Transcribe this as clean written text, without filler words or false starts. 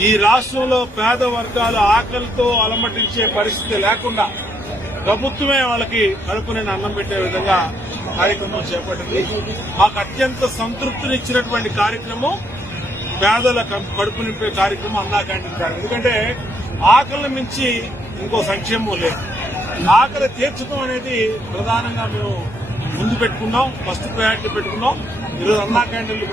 ఈ రాష్ట్రంలో పేద వర్గాలు ఆకలితో అలమటించే పరిస్థితి లేకుండా ప్రభుత్వమే వాళ్ళకి కడుపు నిండా అన్నం పెట్టే విధంగా కార్యక్రమం చేపట్టింది. మాకు అత్యంత సంతృప్తినిచ్చినటువంటి కార్యక్రమం పేదల కడుపు నింపే కార్యక్రమం అన్నా క్యాంటీన్ కార్యక్రమం. ఎందుకంటే ఆకలిని మించి ఇంకో సంక్షేమం లేదు. ఆకలి తీర్చడం అనేది ప్రధానంగా మేము ముందు పెట్టుకున్నాం, ఫస్ట్ ప్రయారిటీ పెట్టుకున్నాం. ఈరోజు అన్నా క్యాంటీన్లు